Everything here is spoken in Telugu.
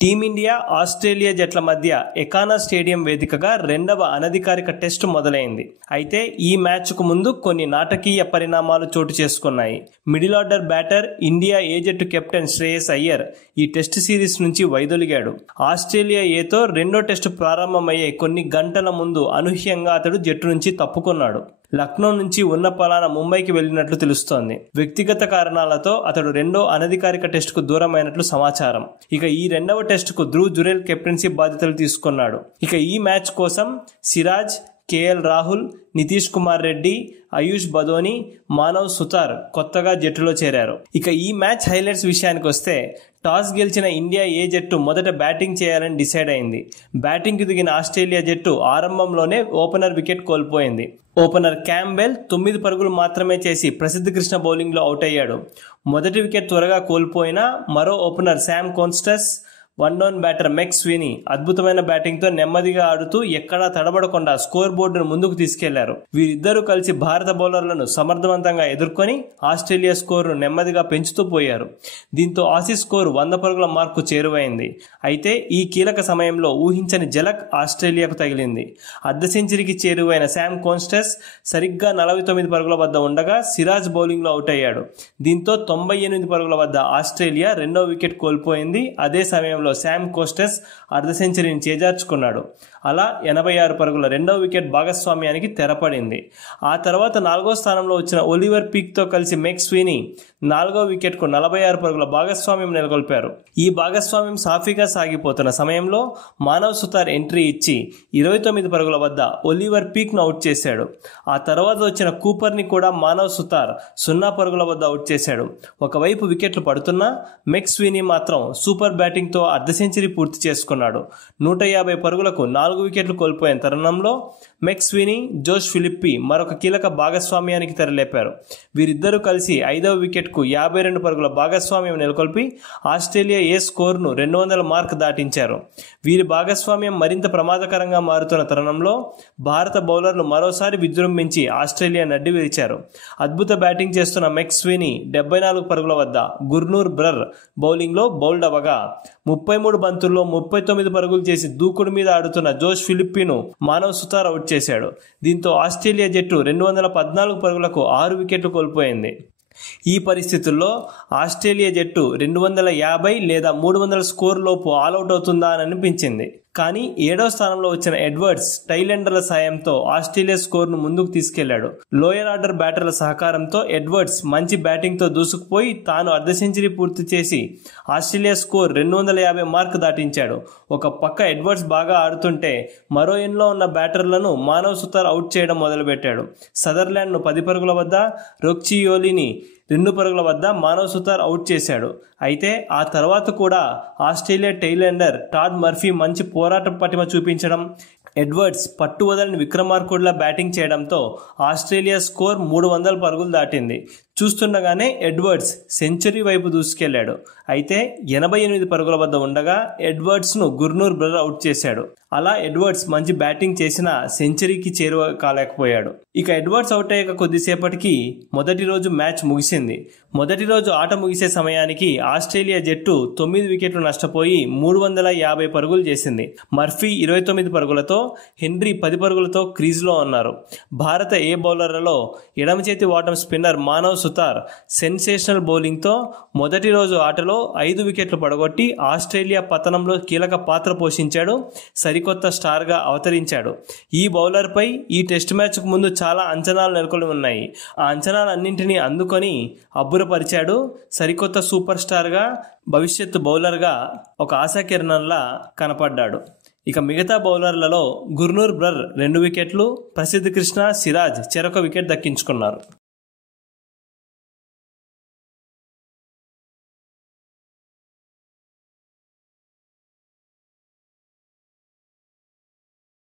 టీమిండియా ఆస్ట్రేలియా జట్ల మధ్య ఎకానా స్టేడియం వేదికగా రెండవ అనధికారిక టెస్టు మొదలైంది. అయితే ఈ మ్యాచ్కు ముందు కొన్ని నాటకీయ పరిణామాలు చోటు చేసుకున్నాయి. మిడిల్ ఆర్డర్ బ్యాటర్ ఇండియా ఏ జట్టు కెప్టెన్ శ్రేయస్ అయ్యర్ ఈ టెస్టు సిరీస్ నుంచి వైదొలిగాడు. ఆస్ట్రేలియా ఏతో రెండో టెస్టు ప్రారంభమయ్యే కొన్ని గంటల ముందు అనూహ్యంగా అతడు జట్టు నుంచి తప్పుకున్నాడు. లక్నో నుంచి ఉన్న పలాన ముంబైకి వెళ్లినట్లు తెలుస్తోంది. వ్యక్తిగత కారణాలతో అతడు రెండో అనధికారిక టెస్టుకు దూరమైనట్లు సమాచారం. ఇక ఈ రెండవ టెస్టుకు ధ్రువ్ జురేల్ కెప్టెన్సీ బాధ్యతలు తీసుకున్నాడు. ఇక ఈ మ్యాచ్ కోసం సిరాజ్, కేఎల్ రాహుల్, నితీష్ కుమార్ రెడ్డి, ఆయుష్ బదోని, మానవ్ సుతార్ కొత్తగా జట్టులో చేరారు. ఇక ఈ మ్యాచ్ హైలైట్స్ విషయానికి వస్తే టాస్ గెలిచిన ఇండియా ఏ జట్టు మొదట బ్యాటింగ్ చేయాలని డిసైడ్ అయింది. బ్యాటింగ్కు దిగిన ఆస్ట్రేలియా జట్టు ఆరంభంలోనే ఓపెనర్ వికెట్ కోల్పోయింది. ఓపెనర్ క్యాంబెల్ 9 పరుగులు మాత్రమే చేసి ప్రసిద్ధ్ కృష్ణ బౌలింగ్లో అవుట్ అయ్యాడు. మొదటి వికెట్ త్వరగా కోల్పోయినా మరో opener Sam Konstas, one down batter McSweeney అద్భుతమైన బ్యాటింగ్తో నెమ్మదిగా ఆడుతూ ఎక్కడా తడబడకుండా స్కోర్ బోర్డును ముందుకు తీసుకెళ్లారు. వీరిద్దరూ కలిసి భారత బౌలర్లను సమర్థవంతంగా ఎదుర్కొని ఆస్ట్రేలియా స్కోరును నెమ్మదిగా పెంచుతూ పోయారు. దీంతో ఆసీస్ స్కోరు 100 పరుగుల మార్కు చేరువైంది. అయితే ఈ కీలక సమయంలో ఊహించని జలక్ ఆస్ట్రేలియాకు తగిలింది. అర్ధ సెంచరీకి చేరువైన శామ్ కోన్స్టస్ సరిగ్గా 49 పరుగుల వద్ద ఉండగా సిరాజ్ బౌలింగ్లో అవుట్ అయ్యాడు. దీంతో 98 పరుగుల వద్ద ఆస్ట్రేలియా రెండో వికెట్ కోల్పోయింది. అదే సమయంలో శామ్ కోస్టస్ అర్ధ సెంచరీని చేజార్చుకున్నాడు. అలా 86 పరుగుల రెండో వికెట్ భాగస్వామ్యానికి తెరపడింది. ఆ తర్వాత 4వ స్థానంలో వచ్చిన ఒలివర్ పీక్తో కలిసి మెక్ స్వీనీ 4వ వికెట్కు 46 పరుగుల భాగస్వామ్యం నెలకొల్పారు. ఈ భాగస్వామ్యం సాఫీగా సాగిపోతున్న సమయంలో మానవ్ సుతార్ ఎంట్రీ ఇచ్చి 29 పరుగుల వద్ద ఒలివర్ పీక్ను అవుట్ చేశాడు. ఆ తర్వాత వచ్చిన కూపర్ని కూడా మానవ్ సుతార్ 0 పరుగుల వద్ద అవుట్ చేశాడు. ఒకవైపు వికెట్లు పడుతున్నా మెక్ స్వీనీ మాత్రం సూపర్ బ్యాటింగ్తో అర్ధ సెంచరీ పూర్తి చేసుకున్నాడు. 150 పరుగులకు 4 వికెట్లు కోల్పోయిన తరుణంలో మెక్ స్వీనీ, జోష్ ఫిలిప్పి మరొక కీలక భాగస్వామ్యానికి తెరలేపారు. వీరిద్దరూ కలిసి 5వ వికెట్కు 52 పరుగుల భాగస్వామ్యం నెలకొల్పి ఆస్ట్రేలియా ఏ స్కోరును 200 మార్క్ దాటించారు. వీరి భాగస్వామ్యం మరింత ప్రమాదకరంగా మారుతున్న తరుణంలో భారత బౌలర్లు మరోసారి విజృంభించి ఆస్ట్రేలియా నడ్డి విరిచారు. అద్భుత బ్యాటింగ్ చేస్తున్న మెక్ స్వీనీ 74 పరుగుల వద్ద గుర్నూర్ బ్రర్ బౌలింగ్లో బౌల్డ్ అవ్వగా 33 బంతుల్లో 39 పరుగులు చేసి దూకుడు మీద ఆడుతున్న జోష్ ఫిలిప్పిను మానవ్ సుతార్ అవుట్ చేశాడు. దీంతో ఆస్ట్రేలియా జట్టు 214 పరుగులకు 6 వికెట్లు కోల్పోయింది. ఈ పరిస్థితుల్లో ఆస్ట్రేలియా జట్టు 250 లేదా 300 స్కోర్ లోపు ఆల్అౌట్ అవుతుందా అని అనిపించింది. కానీ 7వ స్థానంలో వచ్చిన ఎడ్వర్డ్స్, టైలెండర్ల సాయంతో ఆస్ట్రేలియా స్కోర్ను ముందుకు తీసుకెళ్లాడు. లోయర్ ఆర్డర్ బ్యాటర్ల సహకారంతో ఎడ్వర్డ్స్ మంచి బ్యాటింగ్తో దూసుకుపోయి తాను అర్ధ సెంచరీ పూర్తి చేసి ఆస్ట్రేలియా స్కోర్ 250 మార్క్ దాటించాడు. ఒక పక్క ఎడ్వర్డ్స్ బాగా ఆడుతుంటే మరో ఎండ్లో ఉన్న బ్యాటర్లను మానవ్ సుతార్ అవుట్ చేయడం మొదలుపెట్టాడు. సదర్లాండ్ను 10 పరుగుల వద్ద, రోక్చియోలిని 2 పరుగుల వద్ద మానవ్ సుతార్ అవుట్ చేశాడు. అయితే ఆ తర్వాత కూడా ఆస్ట్రేలియా టైలెండర్ టాడ్ మర్ఫీ మంచి పోరాట పటిమ చూపించడం, ఎడ్వర్డ్స్ పట్టు వదలని విక్రమార్కుడిలా బ్యాటింగ్ చేయడంతో ఆస్ట్రేలియా స్కోర్ 300 పరుగులు దాటింది. చూస్తుండగానే ఎడ్వర్డ్స్ సెంచరీ వైపు దూసుకెళ్లాడు. అయితే 88 పరుగుల వద్ద ఉండగా ఎడ్వర్డ్స్ను గుర్నూర్ బ్రర్ అవుట్ చేశాడు. అలా ఎడ్వర్డ్స్ మంచి బ్యాటింగ్ చేసినా సెంచరీకి చేరువ కాలేకపోయాడు. ఇక ఎడ్వర్డ్స్ అవుట్ అయ్యాక కొద్దిసేపటికి మొదటి రోజు మ్యాచ్ ముగిసింది. మొదటి రోజు ఆట ముగిసే సమయానికి ఆస్ట్రేలియా జట్టు 9 వికెట్లు నష్టపోయి 350 పరుగులు చేసింది. మర్ఫీ 29 పరుగులతో, హెన్రీ 10 పరుగులతో క్రీజ్లో ఉన్నారు. భారత ఏ బౌలర్లలో ఎడమ చేతి వాటం స్పిన్నర్ మానవ్ సుతార్ సెన్సేషనల్ బౌలింగ్తో మొదటి రోజు ఆటలో 5 వికెట్లు పడగొట్టి ఆస్ట్రేలియా పతనంలో కీలక పాత్ర పోషించాడు. సరికొత్త స్టార్గా అవతరించాడు. ఈ బౌలర్పై ఈ టెస్ట్ మ్యాచ్కు ముందు చాలా అంచనాలు నెలకొని ఉన్నాయి. ఆ అంచనాలన్నింటినీ అందుకొని అబ్బురపరిచాడు. సరికొత్త సూపర్ స్టార్గా, భవిష్యత్తు బౌలర్గా ఒక ఆశాకిరణంలా కనపడ్డాడు. ఇక మిగతా బౌలర్లలో గుర్నూర్ బ్రర్ 2 వికెట్లు, ప్రసిద్ధ్ కృష్ణ, సిరాజ్ చెరొక వికెట్ దక్కించుకున్నారు.